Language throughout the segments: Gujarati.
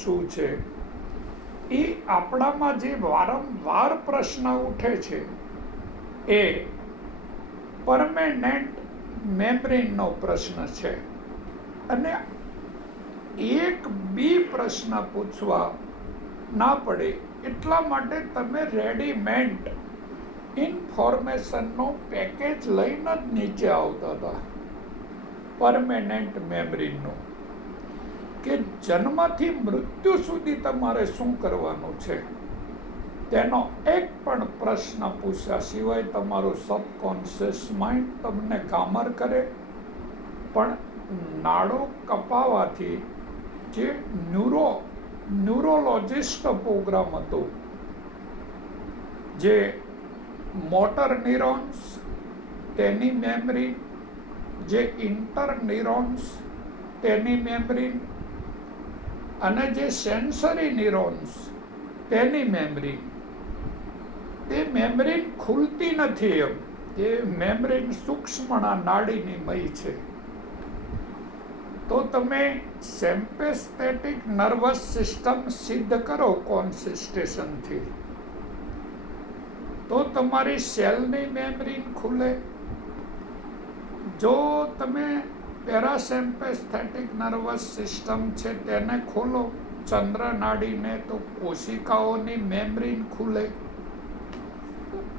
શું છે એ આપણામાં જે વારંવાર પ્રશ્ન ઉઠે છે એ પરમેનન્ટ મેમ્બ્રેનનો પ્રશ્ન છે. અને એક બી પ્રશ્ન પૂછવા ના પડે એટલા માટે તમે રેડીમેડ ઇન્ફોર્મેશનનો પેકેજ લઈને જ નીચે આવતા હતા. પરમેનન્ટ મેમરીનું કે જન્મથી મૃત્યુ સુધી તમારે શું કરવાનું છે તેનો એક પણ પ્રશ્ન પૂછ્યા સિવાય તમારું સબકોન્શિયસ માઇન્ડ તમને ગામર કરે. પણ નાડો કપાવાથી જે ન્યુરોલોજિસ્ટ પ્રોગ્રામ હતો, જે મોટર ન્યુરોન્સ તેની મેમરી, જે ઇન્ટર ન્યુરોન્સ તેની મેમરી અને જે સેન્સરી ન્યુરોન્સ તેની મેમરી, તે મેમરી ખુલતી નથી. એમ એ મેમરી સૂક્ષ્મના નાડીની મય છે. તો તમે સિમ્પેથેટિક નર્વસ સિસ્ટમ સિદ્ધ કરો કોન્સન્ટ્રેશનથી, તો તમારી સેલની મેમરી ખુલે. જો તમે પેરાસિમ્પેથેટિક નર્વસ સિસ્ટમ છે તેને ખોલો, ચંદ્ર નાડીને, તો કોશિકાઓની મેમરી ખુલે.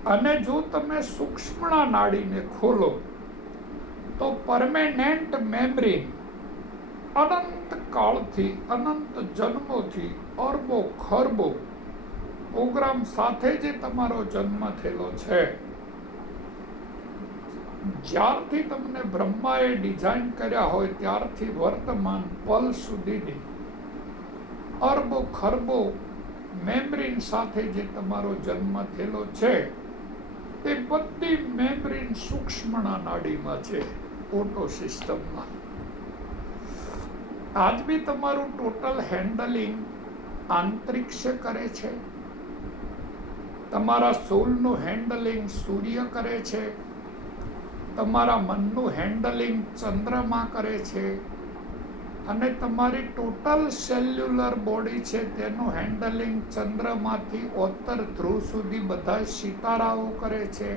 અને જો તમે સૂક્ષ્મણા નાડીને ખોલો તો પરમેનન્ટ મેમરી અનંત કાળથી, અનંત જન્મોથી, અરબો ખરબો પ્રોગ્રામ સાથે જે તમારો જન્મ થયેલો છે, જ્યારથી તમને બ્રહ્માએ ડિઝાઇન કર્યા હોય ત્યારથી વર્તમાન પલ સુધીની અરબો ખરબો મેમરી સાથે જે તમારો જન્મ થયેલો છે, તે બધી મેમરી સૂક્ષ્મણા નાડીમાં છે, ઓટો સિસ્ટમમાં. આજ બી તમારું ટોટલ હેન્ડલિંગ આંતરિક્ષ કરે છે. તમારા સોલનું હેન્ડલિંગ સૂર્ય કરે છે. તમારા મનનું હેન્ડલિંગ ચંદ્રમા કરે છે. અને તમારી ટોટલ સેલ્યુલર બોડી છે તેનું હેન્ડલિંગ ચંદ્રમાંથી ઉત્તર ધ્રુવ સુધી બધા સિતારાઓ કરે છે.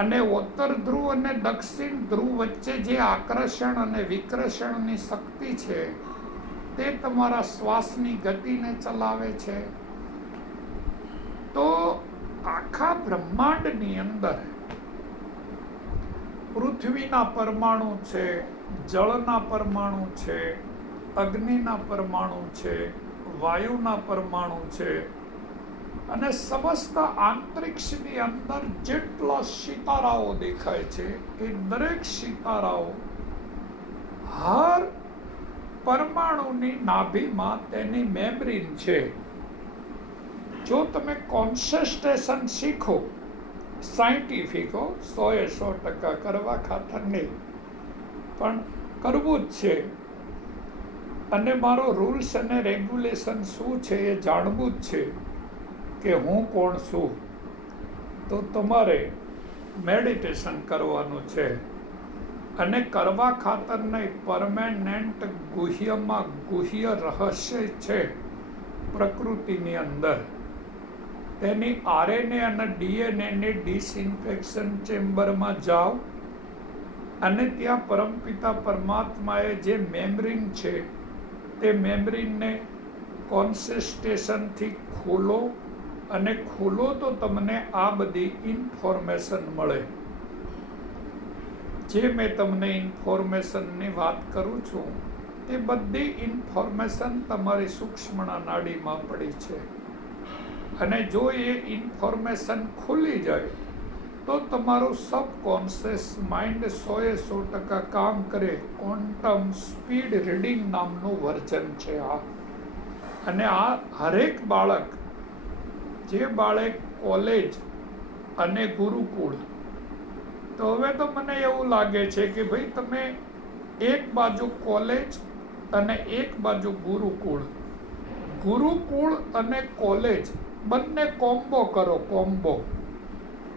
અને ઉત્તર ધ્રુવ અને દક્ષિણ ધ્રુવ વચ્ચે જે આકર્ષણ અને વિકર્ષણની શક્તિ છે તે તમારા શ્વાસની ગતિને ચલાવે છે. તો આખા બ્રહ્માંડની અંદર પૃથ્વીના પરમાણુ છે, જળના પરમાણુ છે, અગ્નિના પરમાણુ છે, વાયુના પરમાણુ છે, અને સમસ્ત આંતરિક્ષની અંદર જેટલા સિતારાઓ દેખાય છે એ દરેક સિતારાઓ હર પરમાણુની નાભીમાં તેની મેમરી છે. જો તમે કોન્સન્ટ્રેશન શીખો, સાયન્ટિફિકો 100% કરવા ખાતર નહીં, પણ કરવું જ છે. અને મારો રૂલ્સ અને રેગ્યુલેશન શું છે એ જાણવું જ છે કે હું કોણ છું. તો તમારે મેડિટેશન કરવાનું છે. અને કરવા ખાતર નહીં, પરમેનન્ટ ગુહ્યમાં ગુહ્ય રહસ્ય છે પ્રકૃતિની અંદર. તેની આરએનએ અને ડીએનએની ડિસઇન્ફેક્શન ચેમ્બરમાં જાઓ અને ત્યાં પરમપિતા પરમાત્માએ જે મેમરી છે તે મેમરીને કોન્સન્ટ્રેશનથી ખોલો. અને ખોલો તો તમને આ બધી ઇન્ફોર્મેશન મળે. જે મેં તમને ઇન્ફોર્મેશનની વાત કરું છું તે બધી ઇન્ફોર્મેશન તમારી સૂક્ષ્મણા નાડીમાં પડી છે. અને જો એ ઇન્ફોર્મેશન ખુલી જાય તો તમારું સબકોન્શિયસ માઇન્ડ 100% કામ કરે. ક્વોન્ટમ સ્પીડ રીડિંગ નામનું વર્જન છે આ. અને આ હરેક બાળક, જે બાળક કોલેજ અને ગુરુકુળ, તો હવે તો મને એવું લાગે છે કે ભાઈ તમે એક બાજુ કોલેજ અને એક બાજુ ગુરુકુળ, ગુરુકુળ અને કોલેજ બંને કોમ્બો કરો, કોમ્બો.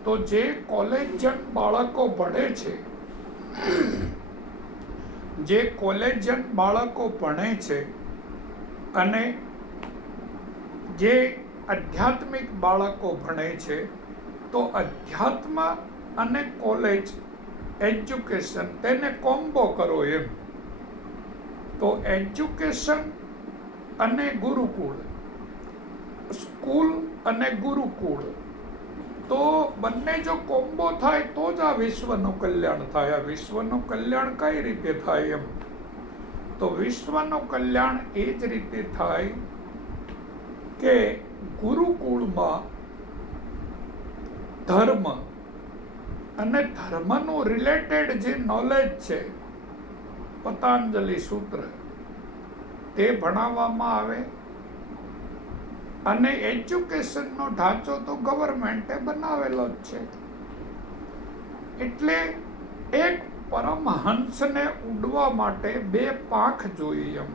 તો જે કોલેજિયન બાળકો ભણે છે જે કોલેજિયન બાળકો ભણે છે અને જે આધ્યાત્મિક બાળકો ભણે છે, તો અધ્યાત્મ અને કોલેજ એજ્યુકેશન તેને કોમ્બો કરો એમ. તો એજ્યુકેશન અને ગુરુકુળ, સ્કૂલ અને ગુરુકુળ, તો બંને જો કોમ્બો થાય તો જ આ વિશ્વનું કલ્યાણ થાય. આ વિશ્વનું કલ્યાણ કઈ રીતે થાય એમ? તો વિશ્વનું કલ્યાણ એ જ રીતે થાય કે ગુરુકુળમાં ધર્મ અને ધર્મનું રિલેટેડ જે નોલેજ છે, પતંજલિ સૂત્ર, તે ભણાવવામાં આવે. અને એજ્યુકેશનનો ઢાંચો તો ગવર્મેન્ટે બનાવેલો જ છે. એટલે એક પરમહંસને ઉડવા માટે બે પાંખ જોઈએ એમ.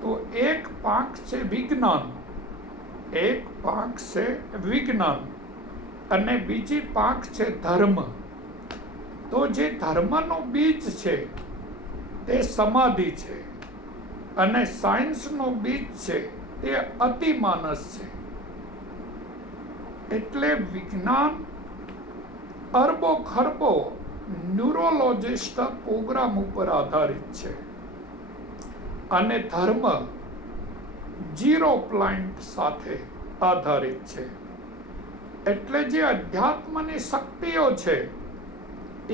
તો એક પાંખ છે વિજ્ઞાન, એક પાંખ છે વિજ્ઞાન અને બીજી પાંખ છે ધર્મ. તો જે ધર્મનું બીજ છે તે સમાધિ છે અને સાયન્સનું બીજ છે તે અતિમાનસ છે. એટલે વિજ્ઞાન અરબો ખરબો ન્યુરોલોજિસ્ટ પ્રોગ્રામ ઉપર આધારિત છે અને ધર્મ 0 પ્લાન્ટ સાથે આધારિત છે. એટલે જે અધ્યાત્મની શક્તિઓ છે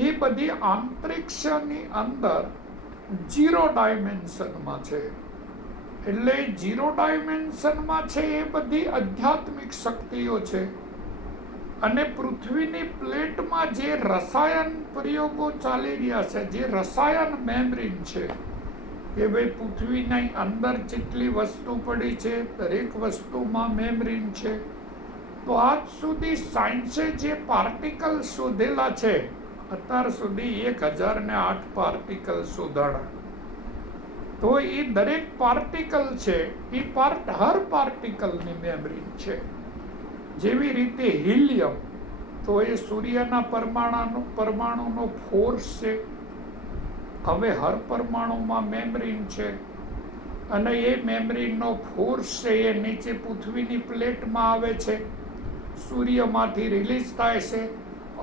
એ બધી અંતરિક્ષની અંદર 0 ડાયમેન્શનમાં છે. એટલે 0 ડાયમેન્શનમાં છે એ બધી આધ્યાત્મિક શક્તિઓ છે. અને પૃથ્વીની પ્લેટમાં જે રસાયણ પ્રયોગો ચાલી રહ્યા છે, જે રસાયણ મેમ્બ્રેન છે, કે ભાઈ પૃથ્વીની અંદર જેટલી વસ્તુ પડી છે દરેક વસ્તુમાં મેમ્બ્રેન છે. તો આજ સુધી સાયન્સે જે પાર્ટિકલ શોધેલા છે, અત્યાર સુધી 1008 પાર્ટિકલ શોધાણા. તો એ દરેક પાર્ટિકલ છે એ હર પાર્ટિકલની મેમ્બ્રેન છે. જેવી રીતે હિલિયમ, તો એ સૂર્યના પરમાણુનો ફોર્સ છે. હવે હર પરમાણુમાં મેમ્બ્રેન છે અને એ મેમ્બ્રેનનો ફોર્સ છે એ નીચે પૃથ્વીની પ્લેટમાં આવે છે, સૂર્યમાંથી રિલીઝ થાય છે.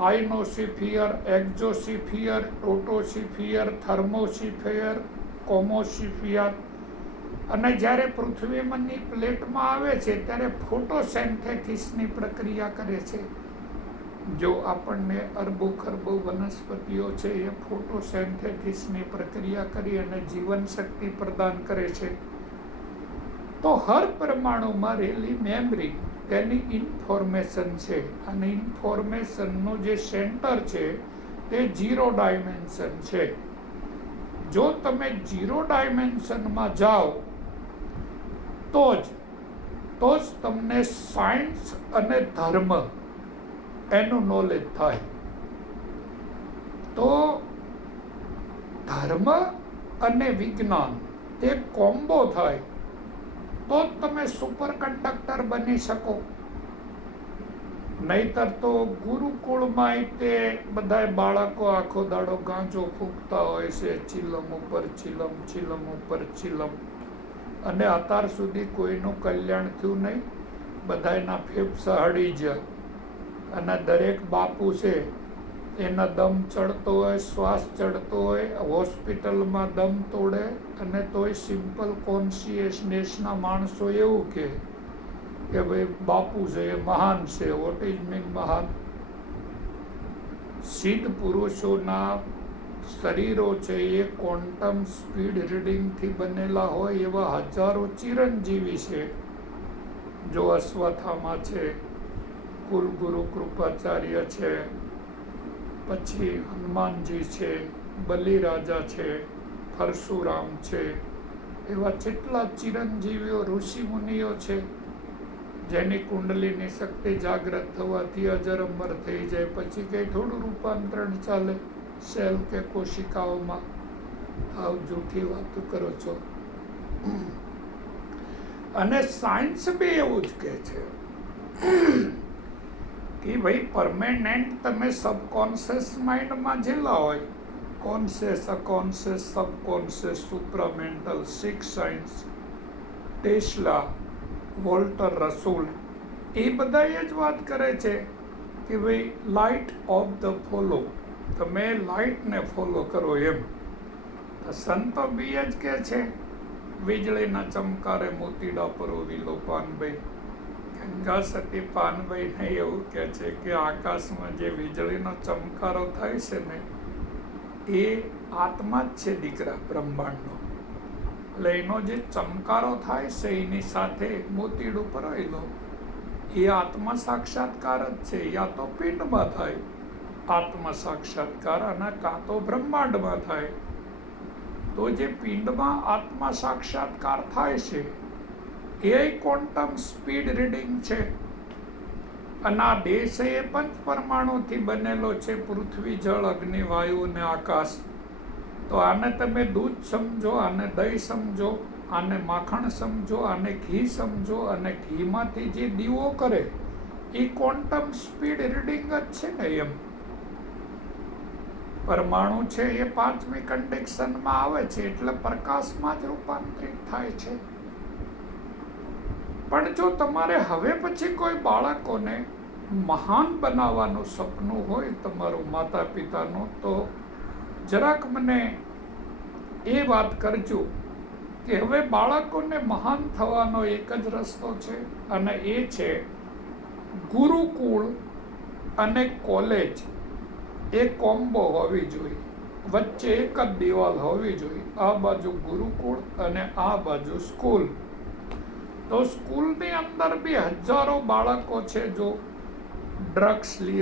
આઇનોસ્ફિયર, એક્ઝોસ્ફિયર, ટોટોસ્ફિયર, થર્મોસ્ફિયર, કોમોસ્ફિયર. અને જ્યારે પૃથ્વીની પ્લેટમાં આવે છે ત્યારે ફોટોસિન્થેસિસની પ્રક્રિયા કરે છે. જો આપણને અરબો ખરબો વનસ્પતિઓ છે એ ફોટોસિન્થેસિસની પ્રક્રિયા કરી અને જીવન શક્તિ પ્રદાન કરે છે. તો હર પરમાણુમાં રહેલી મેમરી તેની ઇન્ફોર્મેશન છે અને ઇન્ફોર્મેશનનું જે સેન્ટર છે તે 0 ડાયમેન્શન છે. જો તમે 0 ડાયમેન્શનમાં જાઓ તો જ તમને સાયન્સ અને ધર્મ એનું નોલેજ થાય. તો ધર્મ અને વિજ્ઞાન એક કોમ્બો થાય તો જ તમે સુપર કંડક્ટર બની શકો. નહીતર તો ગુરુકુળમાં તે બધા બાળકો આખો દાડો ગાંજો ફૂંકતા હોય છે, ચીલમ ઉપર ચીલમ, ચીલમ ઉપર ચીલમ, અને અત્યાર સુધી કોઈનું કલ્યાણ થયું નહીં. બધાના ફેફસા હળી ગયા અને દરેક બાપુ છે એના દમ ચડતો હોય, શ્વાસ ચડતો હોય, હોસ્પિટલમાં દમ તોડે, અને તોય સિમ્પલ કોન્શિયસનેસના માણસો એવું કે ભાઈ બાપુ છે એ મહાન છે. વોટ ઇઝ મીન મહાન? સિદ્ધ પુરુષોના શરીરો છે એ ક્વોન્ટમ સ્પીડ રીડિંગથી બનેલા હોય એવા હજારો ચિરંજીવી છે. જો અશ્વત્થામા છે, કુલગુરુ કૃપાચાર્ય છે, પછી હનુમાનજી છે, બલિરાજા છે, પરશુરામ છે, એવા કેટલા ચિરંજીવીઓ ઋષિ મુનિઓ છે જેની કુંડલીની શક્તિ જાગ્રત થવાથી અજર અમર થઈ જાય. પછી કંઈ થોડું રૂપાંતરણ ચાલે સેલ કે કોશિકાઓમાં. આવ જૂઠી વાતો કરો છો. અને સાયન્સ બી એવું જ કહે છે કે ભાઈ પરમેનન્ટ તમે સબકોન્શિયસ માઇન્ડમાં જેલા હોય, conscious, unconscious, subconscious, supramental, six science, Tesla, Walter Russell, એ બધાએ જ વાત કરે છે કે ભાઈ લાઇટ ઓફ ધ ફોલો, તમે લાઇટને ફોલો કરો એમ. સંતો બી જ કહે છે વીજળીના ચમકારે મોતીડા પરોવી લો પાનભાઈ. ગંગા સતી પાનભાઈને એવું કહે છે કે આકાશમાં જે વીજળીનો ચમકારો થાય છે ને એ આત્મા જ છે દીકરા બ્રહ્માંડનો. એટલે એનો જે ચમકારો થાય છે એની સાથે મોતીડું પરોવી લો, એ આત્મા સાક્ષાત્કાર જ છે. યા તો પિંડમાં થાય આત્મા સાક્ષાત્કાર અને કાં તો બ્રહ્માંડમાં થાય. તો જે પિંડમાં આત્મા સાક્ષાત્કાર થાય છે એ ક્વોન્ટમ સ્પીડ રીડિંગ છે. અને આ દેહ છે એ પંચ પરમાણુથી બનેલો છે, પૃથ્વી, જળ, અગ્નિ, વાયુ અને આકાશ. તો આને તમે દૂધ સમજો, આને દહીં સમજો, આને માખણ સમજો, આને ઘી સમજો, અને ઘીમાંથી જે દીવો કરે એ ક્વોન્ટમ સ્પીડ રીડિંગ જ છે ને એમ. પરમાણુ છે એ પાંચમી કન્ડિશનમાં આવે છે એટલે પ્રકાશમાં જ રૂપાંતરિત થાય છે. પણ જો તમારે હવે પછી કોઈ બાળકોને મહાન બનાવવાનું સપનું હોય તમારું માતા પિતાનું, તો જરાક મને એ વાત કરજો કે હવે બાળકોને મહાન થવાનો એક જ રસ્તો છે, અને એ છે ગુરુકુળ અને કોલેજ. એ કોમ્બો હોવી જોઈએ, વચ્ચે એક જ દિવાલ હોવી જોઈએ. આ બાજુ ગુરુકુળ અને આ બાજુ સ્કૂલ. તો સ્કૂલની અંદર બી હજારો બાળકો છે જો ડ્રગ્સ લે